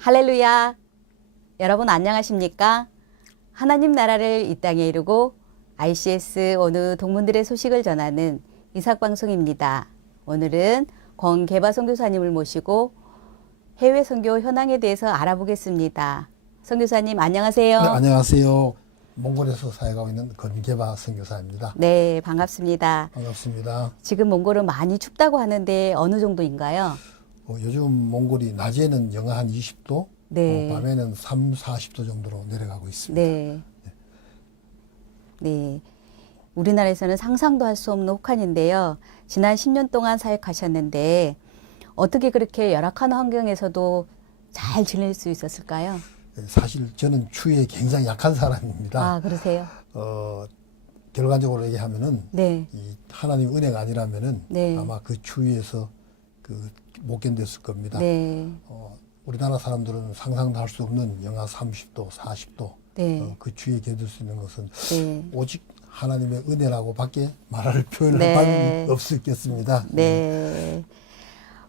할렐루야! 여러분 안녕하십니까? 하나님 나라를 이 땅에 이루고 ICS 어느 동문들의 소식을 전하는 이삭방송입니다. 오늘은 권계바 선교사님을 모시고 해외 선교 현황에 대해서 알아보겠습니다. 선교사님 안녕하세요. 네, 안녕하세요. 몽골에서 사역하고 있는 권계바 선교사입니다. 네, 반갑습니다. 반갑습니다. 지금 몽골은 많이 춥다고 하는데 어느 정도인가요? 요즘 몽골이 낮에는 영하 한 20도, 네. 밤에는 3, 40도 정도로 내려가고 있습니다. 네. 네. 우리나라에서는 상상도 할 수 없는 혹한인데요. 지난 10년 동안 사역하셨는데 어떻게 그렇게 열악한 환경에서도 잘 지낼 수 있었을까요? 사실 저는 추위에 굉장히 약한 사람입니다. 아, 그러세요? 결과적으로 얘기하면은 네. 이 하나님 은혜가 아니라면은 네. 아마 그 추위에서 못 견뎠을 겁니다. 네. 우리나라 사람들은 상상도 할 수 없는 영하 30도, 40도 네. 그 추위에 견딜 수 있는 것은 네. 오직 하나님의 은혜라고 밖에 말할 표현을 네. 할 없겠습니다. 네.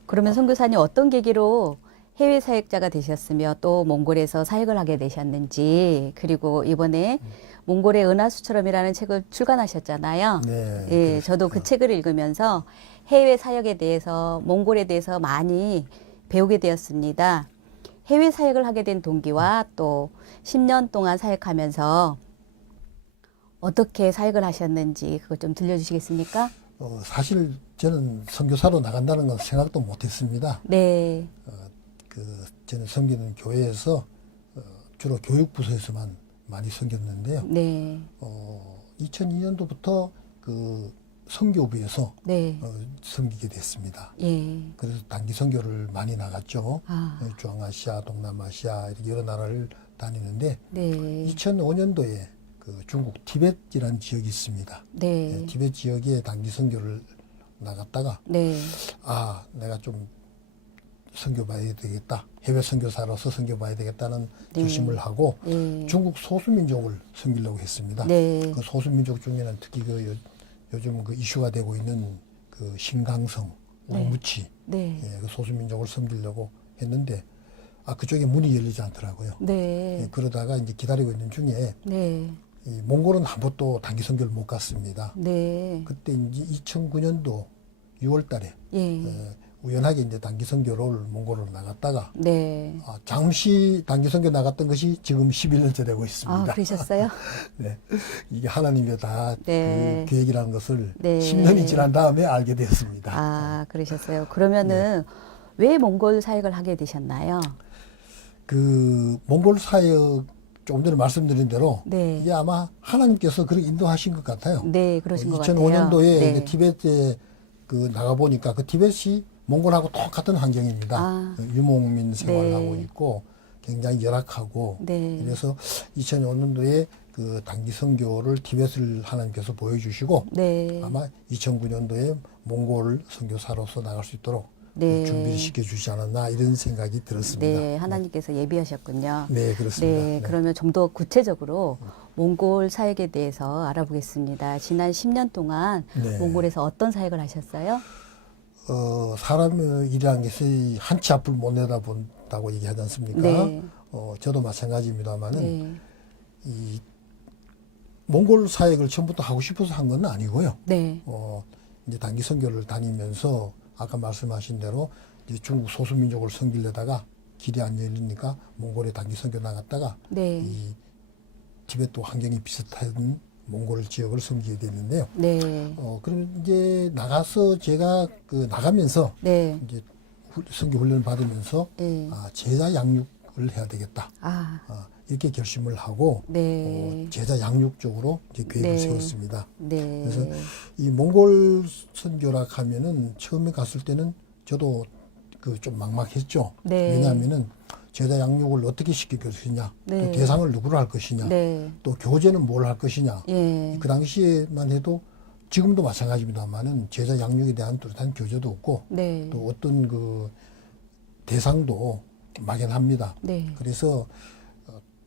그러면 선교사님 어떤 계기로 해외 사역자가 되셨으며 또 몽골에서 사역을 하게 되셨는지, 그리고 이번에 몽골의 은하수처럼이라는 책을 출간하셨잖아요. 네, 예, 저도 그 책을 읽으면서 해외 사역에 대해서, 몽골에 대해서 많이 배우게 되었습니다. 해외 사역을 하게 된 동기와 또 10년 동안 사역하면서 어떻게 사역을 하셨는지 그거 좀 들려주시겠습니까? 사실 저는 선교사로 나간다는 건 생각도 못했습니다. 네. 저는 섬기는 교회에서 주로 교육부서에서만 많이 섬겼는데요. 네. 2002년도부터 그 선교부에서 네. 섬기게 됐습니다. 예. 그래서 단기 선교를 많이 나갔죠. 아. 중앙아시아, 동남아시아 이렇게 여러 나라를 다니는데 네. 2005년도에 그 중국 티벳이라는 지역이 있습니다. 네. 티벳 지역에 단기 선교를 나갔다가 네. 내가 좀 선교 봐야 되겠다. 해외 선교사로서 선교 봐야 되겠다는 네. 결심을 하고 예. 중국 소수민족을 섬기려고 했습니다. 네. 그 소수민족 중에는 특히 요즘 그 이슈가 되고 있는 그 신강성, 네. 우무치 네. 그 소수민족을 섬기려고 했는데 그쪽에 문이 열리지 않더라고요. 네. 그러다가 이제 기다리고 있는 중에 네. 이 몽골은 한 번도 단기 선교를 못 갔습니다. 네. 그때 이제 2009년도 6월 달에 예. 우연하게 이제 단기 선교를 몽골으로 나갔다가 네. 잠시 단기 선교 나갔던 것이 지금 11년째 되고 있습니다. 그러셨어요? 네. 이게 하나님의 다 네. 그 계획이라는 것을 네. 10년이 지난 다음에 알게 되었습니다. 그러셨어요. 그러면은 왜 몽골 사역을 하게 되셨나요? 몽골 사역 조금 전에 말씀드린 대로 네. 이게 아마 하나님께서 그렇게 인도하신 것 같아요. 네, 그러신 것 같아요. 2005년도에 네. 티벳에 나가 보니까 그 티벳이 몽골하고 똑같은 환경입니다. 유목민 생활하고 네. 있고 굉장히 열악하고 네. 그래서 2005년도에 그 단기 선교를 티벳을 하나님께서 보여주시고 네. 아마 2009년도에 몽골 선교사로서 나갈 수 있도록 네. 준비를 시켜주지 않았나 이런 생각이 들었습니다. 네, 하나님께서 예비하셨군요. 네, 그렇습니다. 네, 그러면 좀 더 구체적으로 몽골 사역에 대해서 알아보겠습니다. 지난 10년 동안 네. 몽골에서 어떤 사역을 하셨어요? 사람의 일이라는 것이 한치 앞을 못 내다본다고 얘기하지 않습니까? 네. 저도 마찬가지입니다만은 네. 이 몽골 사역을 처음부터 하고 싶어서 한 건 아니고요. 네. 이제 단기 선교를 다니면서 아까 말씀하신 대로 이제 중국 소수민족을 섬기려다가 길이 안 열리니까 몽골에 단기 선교 나갔다가 네. 이 티벳도 환경이 비슷한 몽골 지역을 섬기게 됐는데요. 네. 그럼 이제 나가서 제가 나가면서 네. 이제 선교 훈련을 받으면서 네. 제자 양육을 해야 되겠다. 이렇게 결심을 하고 네. 제자 양육 쪽으로 이제 계획을 네. 세웠습니다. 네. 그래서 이 몽골 선교라 하면은 처음에 갔을 때는 저도 좀 막막했죠. 네. 왜냐하면은 제자 양육을 어떻게 시킬 것이냐, 네. 또 대상을 누구로 할 것이냐, 네. 또 교재는 뭘 할 것이냐. 예. 그 당시에만 해도 지금도 마찬가지입니다만은 제자 양육에 대한 뚜렷한 교재도 없고 네. 또 어떤 대상도 막연합니다. 네. 그래서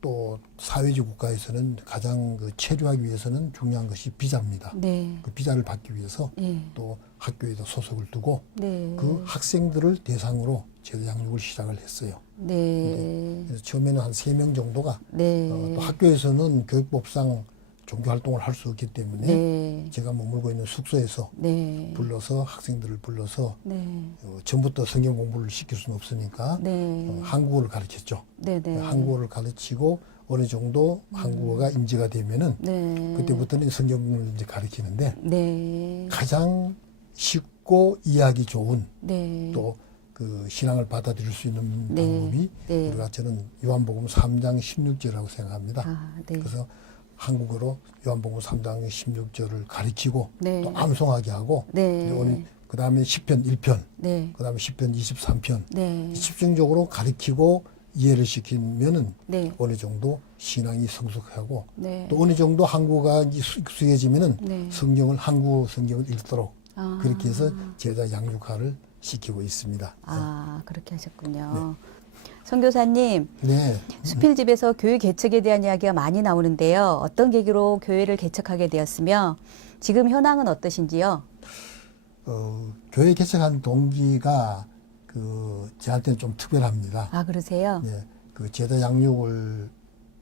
또 사회주의 국가에서는 가장 체류하기 위해서는 중요한 것이 비자입니다. 네. 그 비자를 받기 위해서 예. 또 학교에도 소속을 두고 네. 그 학생들을 대상으로 제자 양육을 시작을 했어요. 네. 그래서 처음에는 한 3명 정도가 네. 또 학교에서는 교육법상 종교 활동을 할 수 없기 때문에 네. 제가 머물고 있는 숙소에서 네. 불러서 학생들을 불러서 네. 전부터 성경 공부를 시킬 수는 없으니까 네. 한국어를 가르쳤죠. 네. 네. 한국어를 가르치고 어느 정도 한국어가 인지가 되면은 네. 그때부터는 성경을 이제 가르치는데 네. 가장 쉽고 이해하기 좋은 네. 또 그 신앙을 받아들일 수 있는 네. 방법이 네. 우리가 저는 요한복음 3장 16절이라고 생각합니다. 아, 네. 그래서 한국어로 요한복음 3장 16절을 가르치고 네. 또 암송하게 하고 네. 그 다음에 시편 1편, 네. 그 다음에 시편 23편 네. 집중적으로 가르치고 이해를 시키면은 네. 어느 정도 신앙이 성숙하고 네. 또 어느 정도 한국어가 익숙해지면은 네. 성경을 한국어 성경을 읽도록 아. 그렇게 해서 제자 양육화를 시키고 있습니다. 아, 그렇게 하셨군요. 선교사님, 네. 수필집에서 교회 개척에 대한 이야기가 많이 나오는데요. 어떤 계기로 교회를 개척하게 되었으며 지금 현황은 어떠신지요? 교회 개척한 동기가 저한테는 좀 특별합니다. 아, 그러세요? 네. 그 제자 양육을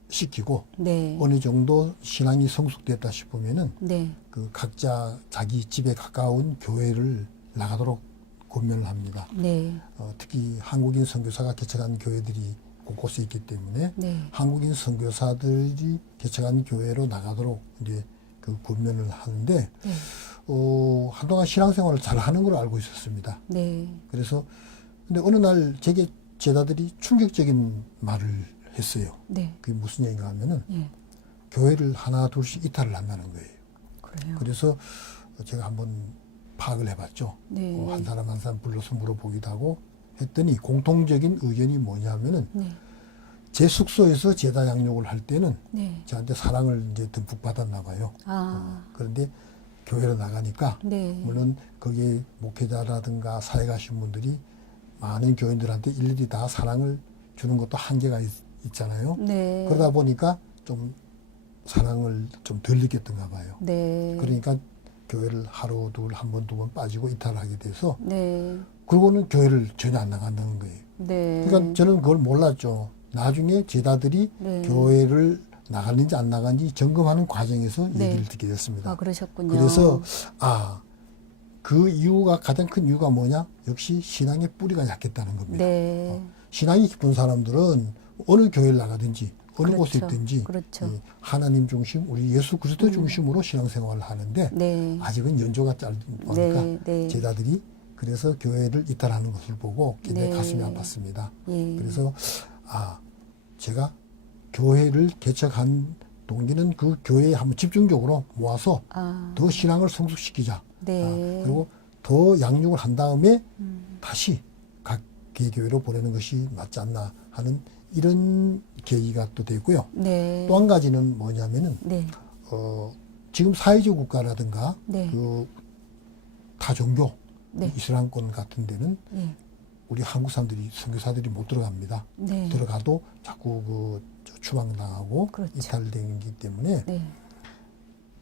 시키고 네. 어느 정도 신앙이 성숙됐다 싶으면은 네. 그 각자 자기 집에 가까운 교회를 나가도록 권면을 합니다. 네. 특히 한국인 선교사가 개척한 교회들이 곳곳에 있기 때문에 네. 한국인 선교사들이 개척한 교회로 나가도록 이제 그 권면을 하는데 네. 한동안 신앙생활을 잘 하는 걸로 알고 있었습니다. 네. 그래서 근데 어느 날 제게 제자들이 충격적인 말을 했어요. 네. 그게 무슨 얘기가 하면은 예. 교회를 하나 둘씩 이탈을 한다는 거예요. 그래요. 그래서 제가 한번 파악을 해봤죠. 네. 한 사람 한 사람 불러서 물어보기도 하고 했더니 공통적인 의견이 뭐냐면은 네. 제 숙소에서 제자 양육을 할 때는 네. 저한테 사랑을 이제 듬뿍 받았나 봐요. 아. 그런데 교회로 나가니까 네. 물론 거기에 목회자라든가 사회 가신 분들이 많은 교인들한테 일일이 다 사랑을 주는 것도 한계가 있잖아요. 네. 그러다 보니까 좀 사랑을 좀 덜 느꼈던가 봐요. 네. 그러니까 교회를 하루 둘 한 번 두 번 빠지고 이탈하게 돼서 네. 그러고는 교회를 전혀 안 나간다는 거예요. 네. 그러니까 저는 그걸 몰랐죠. 나중에 제자들이 네. 교회를 나가는지 안 나가는지 점검하는 과정에서 네. 얘기를 듣게 됐습니다. 아, 그러셨군요. 그래서 그 이유가 가장 큰 이유가 뭐냐? 역시 신앙의 뿌리가 약했다는 겁니다. 네. 신앙이 깊은 사람들은 어느 교회를 나가든지 어느 곳에 그렇죠. 있든지 그렇죠. 하나님 중심, 우리 예수 그리스도 중심으로 신앙생활을 하는데 네. 아직은 연조가 짧으니까 네. 네. 제자들이 그래서 교회를 이탈하는 것을 보고 굉장히 네. 가슴이 아팠습니다. 예. 그래서 제가 교회를 개척한 동기는 그 교회에 한번 집중적으로 모아서 아. 더 신앙을 성숙시키자. 네. 그리고 더 양육을 한 다음에 다시 각 개교회로 보내는 것이 맞지 않나 하는 이런 계기가 또 되고요. 네. 또 한 가지는 뭐냐면은 네. 지금 사회주의 국가라든가 네. 그 타종교 네. 이슬람권 같은 데는 예. 우리 한국 사람들이 선교사들이 못 들어갑니다. 네. 들어가도 자꾸 추방당하고 그렇죠. 이탈되기 때문에 네.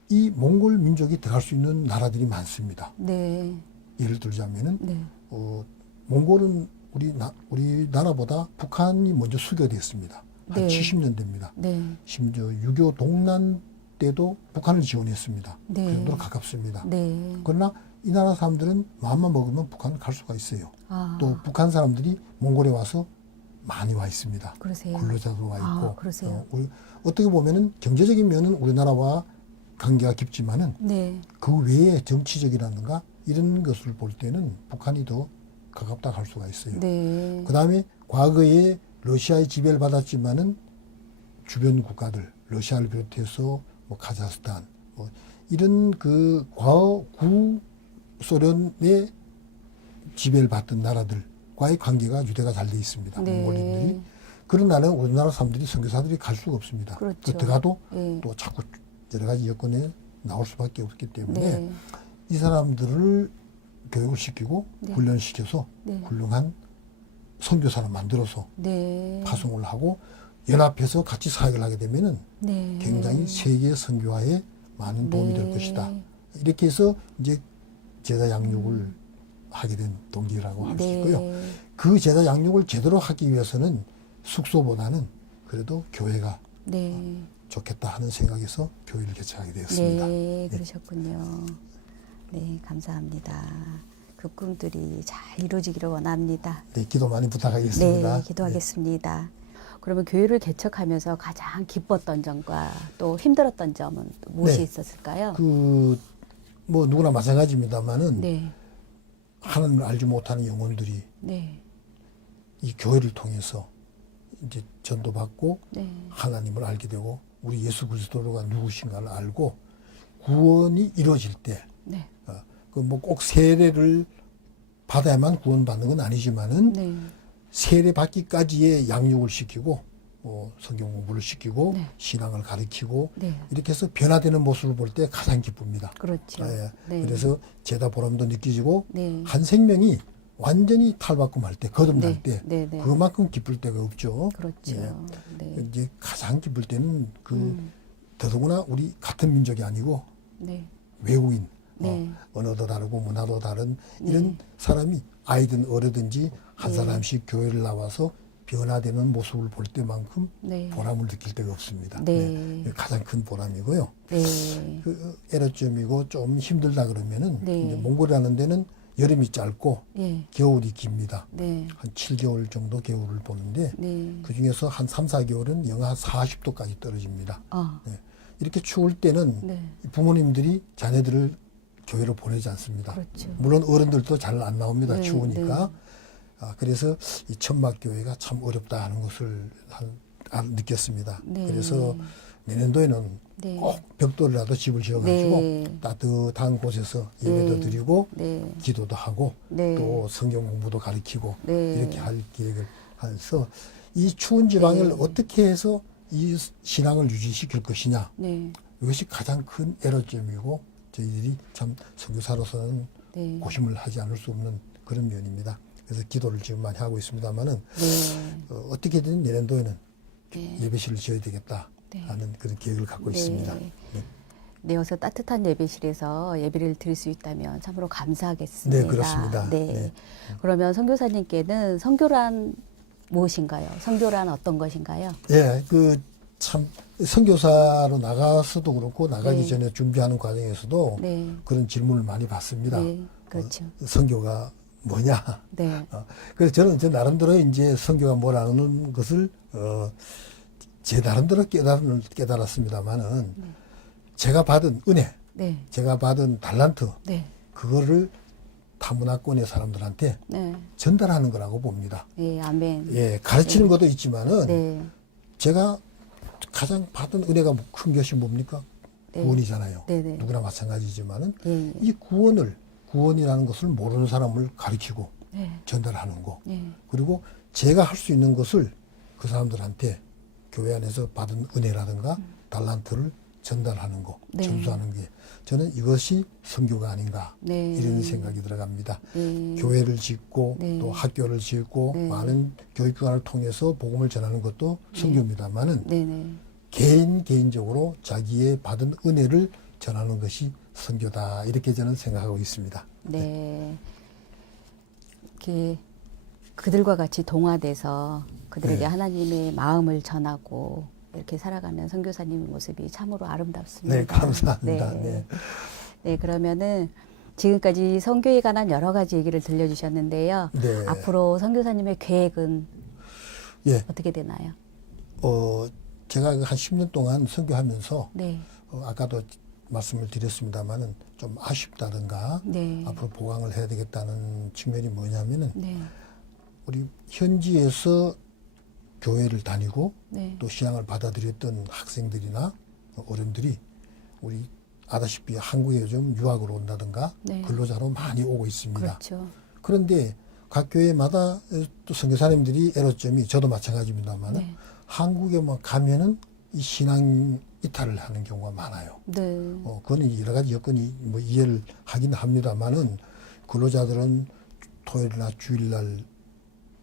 이 몽골 민족이 들어갈 수 있는 나라들이 많습니다. 네. 예를 들자면은 네. 몽골은 우리나라보다 북한이 먼저 수교됐습니다. 한 네. 70년대입니다. 네. 심지어 6.25 동란 때도 북한을 지원했습니다. 네. 그 정도로 가깝습니다. 네. 그러나 이 나라 사람들은 마음만 먹으면 북한을 갈 수가 있어요. 아. 또 북한 사람들이 몽골에 와서 많이 와 있습니다. 그러세요. 근로자도 와 있고. 그러세요. 어떻게 보면은 경제적인 면은 우리나라와 관계가 깊지만은 네. 그 외에 정치적이라든가 이런 것을 볼 때는 북한이 더 가깝다 할 수가 있어요. 네. 그 다음에 과거에 러시아의 지배를 받았지만은 주변 국가들, 러시아를 비롯해서 뭐 카자흐스탄, 뭐 이런 그 과거 구소련의 지배를 받던 나라들과의 관계가 유대가 잘 돼 있습니다. 네. 몽골인들이. 그런 나라는 우리나라 사람들이 선교사들이 갈 수가 없습니다. 그렇죠. 들어가도 예. 또 자꾸 여러 가지 여건에 나올 수밖에 없기 때문에 네. 이 사람들을 교육을 시키고 네. 훈련시켜서 네. 훌륭한 선교사를 만들어서 네. 파송을 하고 연합해서 같이 사역을 하게 되면은 네. 굉장히 세계 선교화에 많은 도움이 될 네. 것이다. 이렇게 해서 이제 제자 양육을 하게 된 동기라고 할 수 네. 있고요. 그 제자 양육을 제대로 하기 위해서는 숙소보다는 그래도 교회가 네. 좋겠다 하는 생각에서 교회를 개척하게 되었습니다. 네, 그러셨군요. 네, 감사합니다. 그 꿈들이 잘 이루어지기를 원합니다. 네, 기도 많이 부탁하겠습니다. 네, 기도하겠습니다. 그러면 교회를 개척하면서 가장 기뻤던 점과 또 힘들었던 점은 또 무엇이 네. 있었을까요? 뭐 누구나 마찬가지입니다만은 네, 하나님을 알지 못하는 영혼들이 네, 이 교회를 통해서 이제 전도받고 네, 하나님을 알게 되고 우리 예수 그리스도가 누구신가를 알고 구원이 이루어질 때, 네, 그 뭐 꼭 세례를 받아야만 구원받는 건 아니지만은 네, 세례 받기까지의 양육을 시키고 성경 공부를 시키고 네. 신앙을 가르치고 네, 이렇게 해서 변화되는 모습을 볼 때 가장 기쁩니다. 그렇죠. 예. 네. 그래서 제다 보람도 느끼지고 네, 한 생명이 완전히 탈바꿈할 때, 거듭날 네, 때 네, 네. 그만큼 기쁠 때가 없죠. 그렇죠. 예. 네, 이제 가장 기쁠 때는 더더구나 우리 같은 민족이 아니고 네, 외국인, 네. 언어도 다르고 문화도 다른 이런 사람이 아이든 어르든지 한 네. 사람씩 교회를 나와서 변화되는 모습을 볼 때만큼 네. 보람을 느낄 때가 없습니다. 네. 가장 큰 보람이고요. 네, 그 애로점이고 좀 힘들다 그러면은 네. 이제 몽골이라는 데는 여름이 짧고 예, 겨울이 깁니다. 네, 한 7개월 정도 겨울을 보는데 네. 그 중에서 한 3, 4개월은 영하 40도까지 떨어집니다. 아, 이렇게 추울 때는 네, 부모님들이 자녀들을 교회로 보내지 않습니다. 그렇죠. 물론 어른들도 잘 안 나옵니다. 네, 추우니까. 그래서 이 천막교회가 참 어렵다 하는 것을 느꼈습니다. 네. 그래서 내년도에는 네. 꼭 벽돌이라도 집을 지어가지고 네. 따뜻한 곳에서 예배도 네. 드리고 네, 기도도 하고 네. 또 성경 공부도 가르치고 네. 이렇게 할 계획을 해서 이 추운 지방을 네. 어떻게 해서 이 신앙을 유지시킬 것이냐 네, 이것이 가장 큰 애로점이고 저희들이 참 선교사로서는 네. 고심을 하지 않을 수 없는 그런 면입니다. 그래서 기도를 지금 많이 하고 있습니다만은 네. 어떻게든 내년도에는 네. 예배실을 지어야 되겠다 네. 하는 그런 계획을 갖고 네. 있습니다. 네, 어서 따뜻한 예배실에서 예배를 드릴 수 있다면 참으로 감사하겠습니다. 네, 그렇습니다. 네. 네. 그러면 선교사님께는 선교란 무엇인가요? 선교란 어떤 것인가요? 예, 참 선교사로 나가서도 그렇고 나가기 네. 전에 준비하는 과정에서도 네. 그런 질문을 많이 받습니다. 네, 그렇죠. 선교가 뭐냐? 네, 그래서 저는 제 나름대로 이제 선교가 뭐라는 것을 제 나름대로 깨달았습니다만은 제가 받은 은혜, 네, 제가 받은 달란트 네, 그거를 타문화권의 사람들한테 네, 전달하는 거라고 봅니다. 예, 아멘. 예, 가르치는 것도 있지만은 네, 제가 가장 받은 은혜가 큰 것이 뭡니까? 네. 구원이잖아요. 네, 네. 누구나 마찬가지지만은 예, 이 구원이라는 것을 모르는 사람을 가르치고 네, 전달하는 거. 예, 그리고 제가 할 수 있는 것을 그 사람들한테 교회 안에서 받은 은혜라든가 달란트를 전달하는 거, 네. 전수하는 게 저는 이것이 선교가 아닌가 네. 이런 생각이 들어갑니다. 네. 교회를 짓고 네. 또 학교를 짓고 네. 많은 교육기관을 통해서 복음을 전하는 것도 선교입니다만은 네, 네. 개인적으로 자기의 받은 은혜를 전하는 것이 선교다 이렇게 저는 생각하고 있습니다. 네. 이렇게 그들과 같이 동화돼서 그들에게 네. 하나님의 마음을 전하고 이렇게 살아가는 선교사님의 모습이 참으로 아름답습니다. 네, 감사합니다. 네. 네. 네, 그러면은 지금까지 선교에 관한 여러 가지 얘기를 들려주셨는데요. 네. 앞으로 선교사님의 계획은 예, 어떻게 되나요? 제가 한 10년 동안 선교하면서 네, 아까도 말씀을 드렸습니다만은 좀 아쉽다든가 네, 앞으로 보강을 해야 되겠다는 측면이 뭐냐면은 네, 우리 현지에서 교회를 다니고 네, 또 신앙을 받아들였던 학생들이나 어른들이 우리 아다시피 한국에 좀 유학으로 온다든가 네. 근로자로 많이 오고 있습니다. 그렇죠. 그런데 각 교회마다 또 선교사님들이 애로점이 저도 마찬가지입니다만 네, 한국에만 가면은 이 신앙 이탈을 하는 경우가 많아요. 네, 그거는 여러 가지 여건이 뭐 이해를 하긴 합니다만은 근로자들은 토요일이나 주일날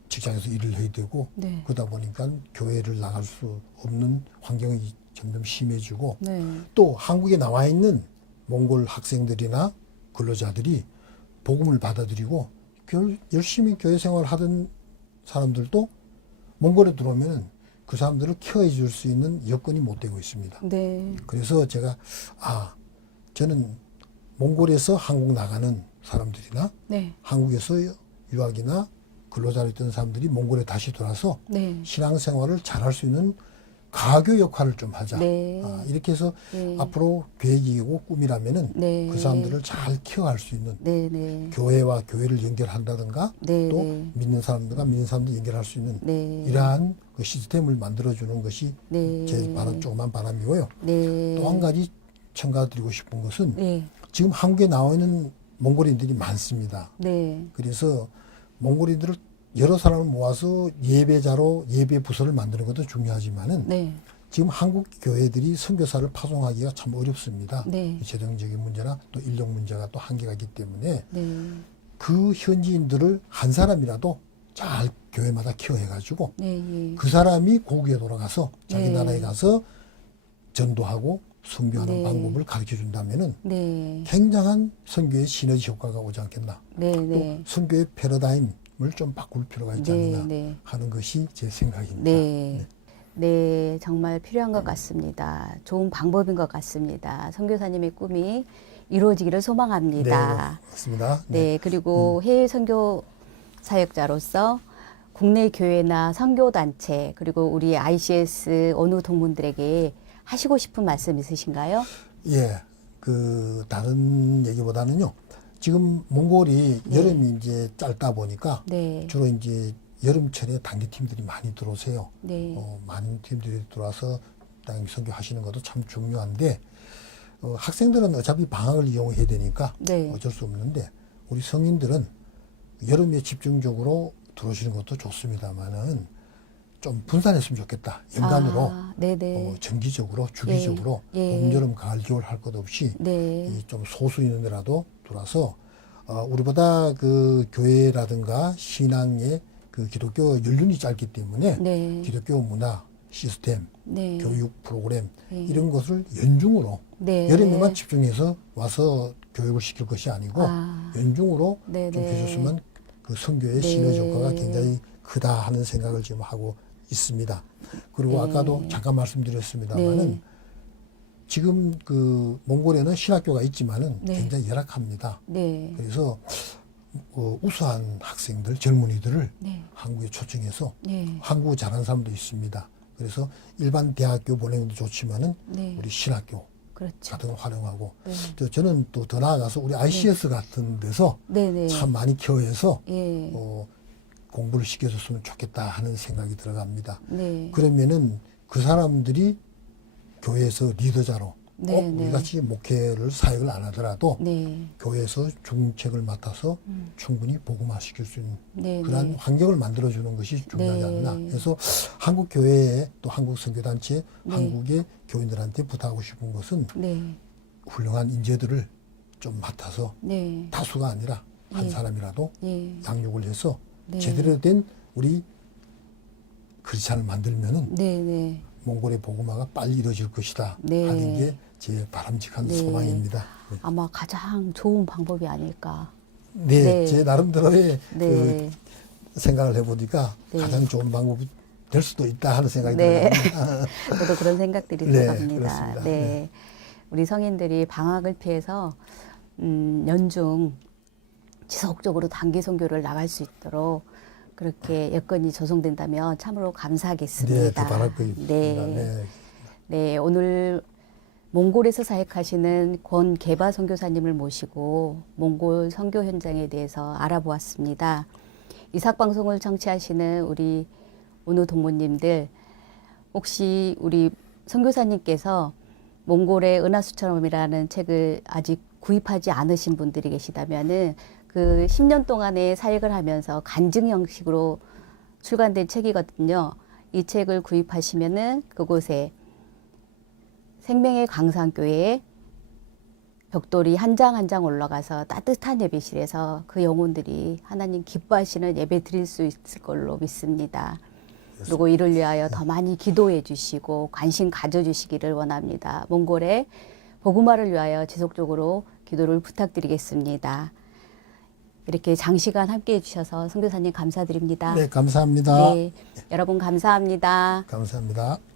직장에서 일을 해야 되고 네, 그러다 보니까 교회를 나갈 수 없는 환경이 점점 심해지고 네, 또 한국에 나와 있는 몽골 학생들이나 근로자들이 복음을 받아들이고 열심히 교회 생활을 하던 사람들도 몽골에 들어오면 그 사람들을 케어해 줄 수 있는 여건이 못 되고 있습니다. 네. 그래서 제가 저는 몽골에서 한국 나가는 사람들이나 네. 한국에서 유학이나 근로자로 있던 사람들이 몽골에 다시 돌아서 네. 신앙생활을 잘할 수 있는 가교 역할을 좀 하자. 네. 이렇게 해서 네. 앞으로 계획이고 꿈이라면은 네. 그 사람들을 잘 케어할 수 있는 네. 네. 교회와 교회를 연결한다든가 네. 또 네. 믿는 사람들과 믿는 사람들 연결할 수 있는 네. 이러한 그 시스템을 만들어주는 것이 네. 제 조그만 바람이고요. 네. 또 한 가지 첨가드리고 싶은 것은 네. 지금 한국에 나와 있는 몽골인들이 많습니다. 네. 그래서 몽골인들을 여러 사람을 모아서 예배자로 예배 부서를 만드는 것도 중요하지만은 네. 지금 한국 교회들이 선교사를 파송하기가 참 어렵습니다. 네. 재정적인 문제나 또 인력 문제가 또 한계가 있기 때문에 네. 그 현지인들을 한 사람이라도 잘 교회마다 케어해가지고 네. 그 사람이 고국에 돌아가서 자기 네. 나라에 가서 전도하고 선교하는 네. 방법을 가르쳐 준다면은 네. 굉장한 선교의 시너지 효과가 오지 않겠나. 네. 또 네. 선교의 패러다임을 좀 바꿀 필요가 있지 않느냐 네. 하는 것이 제 생각입니다. 네. 네, 정말 필요한 것 같습니다. 좋은 방법인 것 같습니다. 선교사님의 꿈이 이루어지기를 소망합니다. 맞습니다. 네, 그리고 해외 선교 사역자로서 국내 교회나 선교 단체 그리고 우리 ICS 어느 동문들에게 하시고 싶은 말씀 있으신가요? 예, 다른 얘기보다는요. 지금 몽골이 네. 여름이 이제 짧다 보니까 네, 주로 이제 여름철에 단기팀들이 많이 들어오세요. 네, 많은 팀들이 들어와서 땅 선교하시는 것도 참 중요한데 학생들은 어차피 방학을 이용해야 되니까 네. 어쩔 수 없는데 우리 성인들은 여름에 집중적으로 들어오시는 것도 좋습니다만은 좀 분산했으면 좋겠다. 연간으로 네네, 정기적으로 주기적으로 예. 봄, 여름, 가을, 겨울 할 것 없이 네, 좀 소수 있는 데라도 들어와서 우리보다 그 교회라든가 신앙의 그 기독교 연륜이 짧기 때문에 네, 기독교 문화 시스템, 네, 교육 프로그램 네. 이런 것을 연중으로 네. 여름에만 집중해서 와서 교육을 시킬 것이 아니고 연중으로 네, 좀 네. 해줬으면 그 선교의 네. 시너지 효과가 굉장히 크다 하는 생각을 지금 하고 있습니다. 그리고 네. 아까도 잠깐 말씀드렸습니다만은 네. 지금 그 몽골에는 신학교가 있지만은 네. 굉장히 열악합니다. 네, 그래서 우수한 학생들, 젊은이들을 네, 한국에 초청해서 네, 한국어 잘하는 사람도 있습니다. 그래서 일반 대학교 보내는 것도 좋지만은 네, 우리 신학교 그렇죠. 같은 거 활용하고 네. 저는 또 더 나아가서 우리 ICS 같은 데서 네, 네, 참 많이 케어해서 예, 공부를 시켜줬으면 좋겠다 하는 생각이 들어갑니다. 네, 그러면은 그 사람들이 교회에서 리더자로 네, 꼭 네. 우리같이 목회를 사역을 안 하더라도 네, 교회에서 중책을 맡아서 충분히 복음화시킬 수 있는 네, 그러한 네. 환경을 만들어주는 것이 중요하지 네. 않나. 그래서 한국 교회에 또 한국 선교단체, 네. 한국의 교인들한테 부탁하고 싶은 것은 네, 훌륭한 인재들을 좀 맡아서 네, 다수가 아니라 한 예. 사람이라도 예, 양육을 해서 네. 제대로 된 우리 크리스찬을 만들면은 네, 네. 몽골의 복음화가 빨리 이루어질 것이다 네. 하는 게 제 바람직한 네. 소망입니다. 네. 아마 가장 좋은 방법이 아닐까. 네, 네. 제 나름대로의 네, 생각을 해보니까 네. 가장 좋은 방법이 될 수도 있다 하는 생각이 네. 들어요. 저도 그런 생각들이 네, 들어갑니다. 그렇습니다. 네. 네. 우리 성인들이 방학을 피해서 연중 지속적으로 단기 선교를 나갈 수 있도록 그렇게 여건이 조성된다면 참으로 감사하겠습니다. 네, 더 바랄 거입니다. 네. 네. 네, 오늘 몽골에서 사역하시는 권계바 선교사님을 모시고 몽골 선교 현장에 대해서 알아보았습니다. 이삭 방송을 청취하시는 우리 오누 동무님들, 혹시 우리 선교사님께서 몽골의 은하수처럼이라는 책을 아직 구입하지 않으신 분들이 계시다면은 그 10년 동안의 사역을 하면서 간증 형식으로 출간된 책이거든요. 이 책을 구입하시면은 그곳에 생명의 강산교회에 벽돌이 한 장 한 장 올라가서 따뜻한 예배실에서 그 영혼들이 하나님 기뻐하시는 예배 드릴 수 있을 걸로 믿습니다. 그리고 이를 위하여 더 많이 기도해 주시고 관심 가져주시기를 원합니다. 몽골의 복음화를 위하여 지속적으로 기도를 부탁드리겠습니다. 이렇게 장시간 함께해 주셔서 선교사님 감사드립니다. 네, 감사합니다. 네, 여러분 감사합니다. 감사합니다.